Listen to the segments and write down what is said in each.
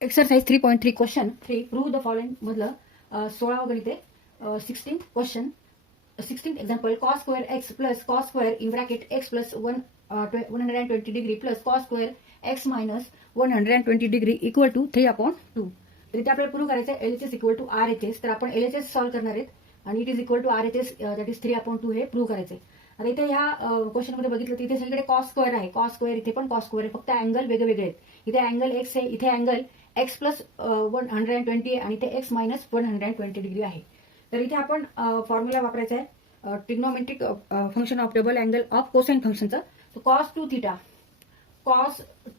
Exercise 3.3 question 3 prove the following मधलं 16 गणित आहे 16 question 16 example cos square x plus cos square in bracket x plus 120 degree plus cos square x minus 120 degree equal to 3/2. तर इथे आपल्याला prove करायचं आहे LHS equal to RHS. तर आपण LHS सॉल्व्ह करणार आहेत आणि it is equal to RHS that is 3/2 हे प्रूव्ह करायचं आहे. आता इथे ह्या क्वेश्चन मध्ये बघितलं तर इथे सगळीकडे कॉस स्क्वेअर आहे. कॉस स्क्वेअर इथे पण कॉस स्क्वेअर आहे, फक्त अँगल वेगवेगळे आहेत. इथे अँगल एक्स आहे, इथे अँगल एक्स प्लस 120 आहे आणि इथे एक्स मायनस 120 डिग्री आहे. तर इथे आपण फॉर्म्युला वापरायचा आहे trigonometric function of double angle of cosine फंक्शनचा. तर cos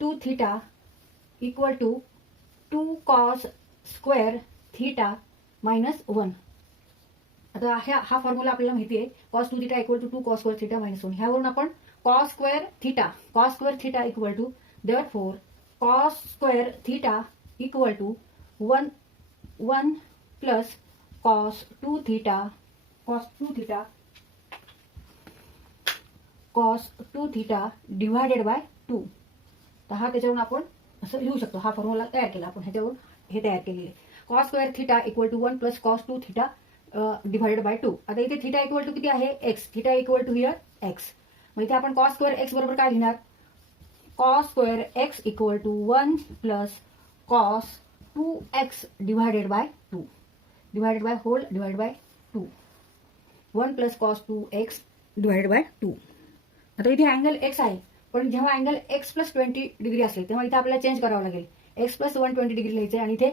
2 theta equal to 2 cos square theta minus 1. आता हा फॉर्म्युला आपल्याला माहिती आहे cos 2 theta equal to 2 cos square theta minus 1. ह्यावरून आपण cos square theta equal to therefore cos square theta equal to 1 plus cos 2 theta divided by 2. तर हा त्याच्यावरून आपण असं लिहू शकतो. हा फॉर्म्युला तयार केला आपण, ह्याच्यावरून हे तयार केलेले cos square theta equal to 1 plus cos 2 theta divided by 2. आता इथे थीटा इक्वल टू किती आहे x. Theta equal to here x. मग इथे आपण कॉस स्क्वेअर एक्स बरोबर काय लिहिणार cos square x equal to 1 plus cos 2x divided by 2 divided by whole divide by 2. 1 plus cos 2x divided by 2. आता इथे अँगल एक्स आहे, पण जेव्हा अँगल एक्स प्लस 20 डिग्री असेल तेव्हा इथे आपल्याला चेंज करावं लागेल. एक्स प्लस 120 डिग्री लिहायचं आणि इथे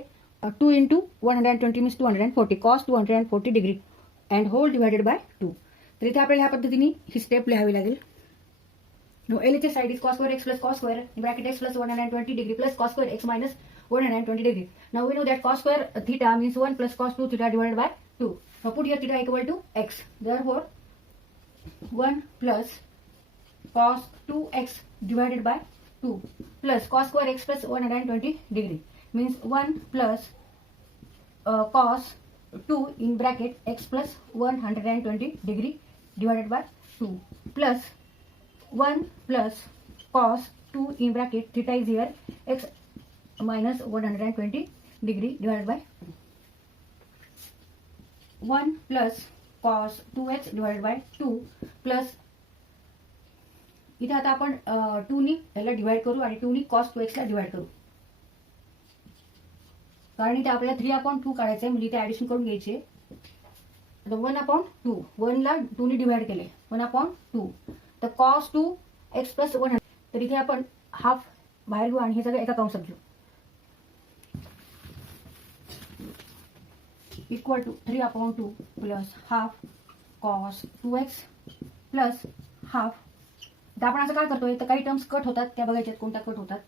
2 into 120 means 240 cos 240 degree and whole divided by 2. तर इथे आपल्याला ह्या पद्धतीने ही स्टेप लिहावी लागेल. Now LHS side is cos square x plus cos square in bracket x plus 120 degree plus cos square x minus 120 degree. Now we know that cos square theta means 1 plus cos 2 theta divided by 2. Now put here theta equal to x. Therefore 1 plus cos 2x divided by 2 plus cos square x plus 120 degree means 1 plus cos 2 in bracket x plus 120 degree divided by 2 plus 1 plus cos 2 in bracket theta is here x minus 120 degree divided by 1 plus cos 2x divided by 2 plus इथे आता आपण 2 नी याला divide करू आणि 2 नी cos 2x ला divide करू, कारण इथे आपल्याला 3/2 काढायचं आहे, म्हणजे इथे ऍडिशन करून घ्यायची आहे. आता 1/2 1 ला 2 नी डिवाइड केले 1/2 तर cos 2 x प्लस 100. तर इथे आपण हाफ बाहेर घेऊ आणि हे सगळं एका कंसात घेऊ. Equal to 3/2 plus half cos 2x plus half. आता आपण असं काय करतोय तर काही टर्म्स कट होतात, त्या बघायच्यात कोणत्या कट होतात.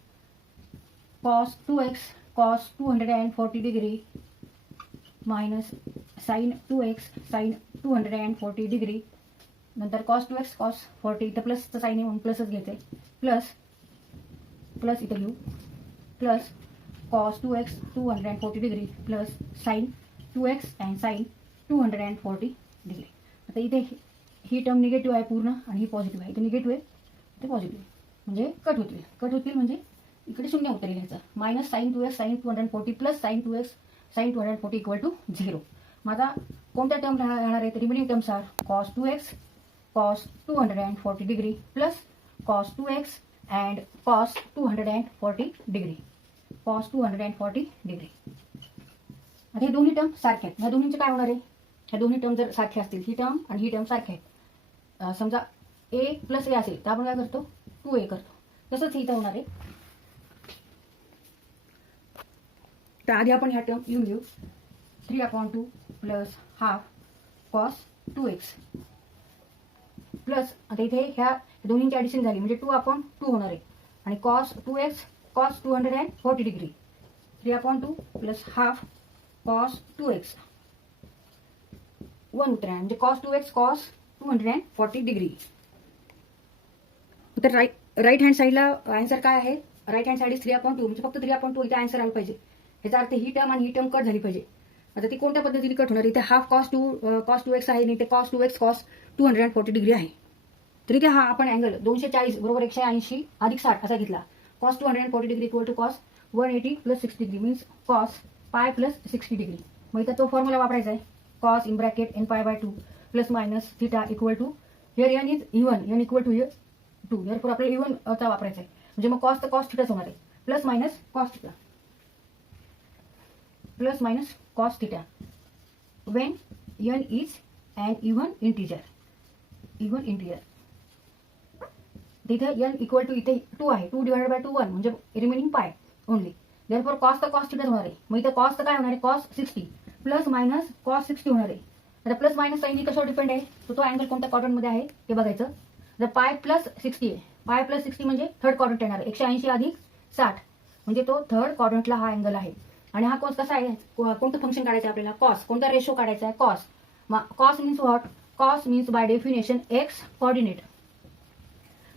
Cos 2x cos 240 degree minus sine 2x sine 240 degree. नंतर कॉस 2x कॉस 40 इथं प्लसचं साईन म्हणून प्लसच घ्यायचंय प्लस इथं घेऊ plus cos 2x 240 degree plus sine 2x and sine 240 degree. आता इथे ही टर्म निगेटिव्ह आहे पूर्ण आणि ही पॉझिटिव्ह आहे. इथे निगेटिव्ह आहे ते पॉझिटिव्ह म्हणजे कट होतील म्हणजे इकडे शून्य उत्तर घ्यायचं. Minus sine 2x sine 240 plus sine 2x sine 240 equal to 0. मग आता कोणत्या टर्म राहणार आहे तर remaining terms are cos 2x cos 240 degree plus cos 2x and cos 240 degree. आता हे दोन्ही टर्म सारखे आहेत. ह्या दोन्हींचे काय होणार आहे, ह्या दोन्ही टर्म जर सारखे असतील ही टर्म आणि ही टर्म सारखे आहेत, समजा a प्लस a असेल तर आपण काय करतो 2a करतो, तसंच इथं होणार आहे. तर आधी आपण ह्या टर्म लिहून घेऊ 3/2 plus half cos 2x plus आता इथे ह्या दोन्हींची ऍडिशन झाली म्हणजे 2/2 होणार आहे आणि cos 2x cos 240 degree 3/2 plus half cos 2x 1 उत्तर आहे म्हणजे कॉस 2x कॉस 240 डिग्री. तर राईट हँड साईडला आन्सर काय आहे, राईट हँड साईड इज 3/2 म्हणजे फक्त 3/2 इथे आन्सर आला पाहिजे. याचा अर्थ ही टर्म आणि ही टर्म कट झाली पाहिजे. आता ती कोणत्या पद्धतीने कट होणार, इथे हाफ कॉस 2x आहे आणि इथे कॉस 2x कॉस 240 डिग्री आहे. तर इथे हा आपण अँगल 240 बरोबर 180 अधिक 60 असा घेतला. Cos 240 degree equal to cos 180 plus 60 degree means cos pi plus 60 degree. मग इथं तो फॉर्म्युला वापरायचा आहे. Cos in bracket n π/2 plus minus theta equal to here n is even, n equal to here 2. Here आपल्याला even चा वापरायचा आहे. म्हणजे मग कॉस तर कॉस थिटाच होणार आहे. Plus minus cos theta plus minus cos theta Wien n is an even integer. तिथे n इक्वल टू इथे 2 आहे. 2 डिवाइडेड बाय 2 1 म्हणजे रिमेनिंग पाय ओनली. देअरफॉर कॉस तर कॉस थिटाच होणार आहे. मग इथं कॉस तर काय होणार आहे, कॉस 60 प्लस मायनस कॉस 60 होणार आहे. आता प्लस मायनस साईन कशावर डिपेंड आहे, तो अँगल कोणत्या क्वाड्रंटमध्ये आहे ते बघायचं. जर पाय प्लस 60 आहे, पाय प्लस 60 म्हणजे थर्ड क्वाड्रंट येणार आहे. 180 अधिक 60 म्हणजे तो थर्ड क्वाड्रंटला हा अँगल आहे. आणि हा कॉस कसा आहे, कोणतं फंक्शन काढायचं आहे आपल्याला, कॉस. कोणता रेशो काढायचा आहे, cos. Cos means what, cos means by definition x coordinate.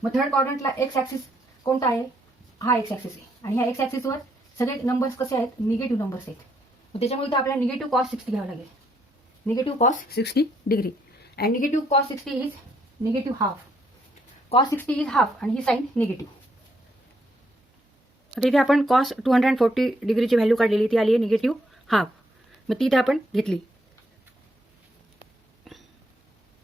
मग थर्ड क्वाड्रंटला एक्स ऍक्सिस कोणता आहे, हा एक्स ऍक्सिस आहे. आणि ह्या एक्स ऍक्सिसवर सगळे नंबर्स कसे आहेत, निगेटिव्ह नंबर्स आहेत. मग त्याच्यामुळे इथं आपल्याला निगेटिव्ह कॉस 60 घ्यावं लागेल. Negative cos 60 degree. And negative cos 60 is negative half. Cos 60 is half आणि ही साईन निगेटिव्ह. आता इथे आपण कॉस 240 डिग्रीची व्हॅल्यू काढलेली, ती आली आहे निगेटिव्ह हाफ. मग ती इथे आपण घेतली.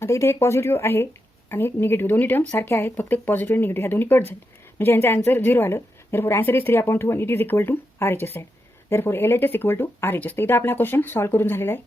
आता इथे एक पॉझिटिव्ह आहे आणि एक निगेटिव्ह, दोन्ही टर्म सारखे आहेत, फक्त एक पॉझिटिव्ह आणि निगेटिव्ह ह्या दोन्ही कट झाले. म्हणजे यांचं आन्सर 0 आलं. देअरफॉर आन्सर इज 3/2 आणि it is equal to RHS side. Therefore LHS equal to RHS. तर इथं आपला क्वेश्चन सॉल्व्ह करून झालेला आहे.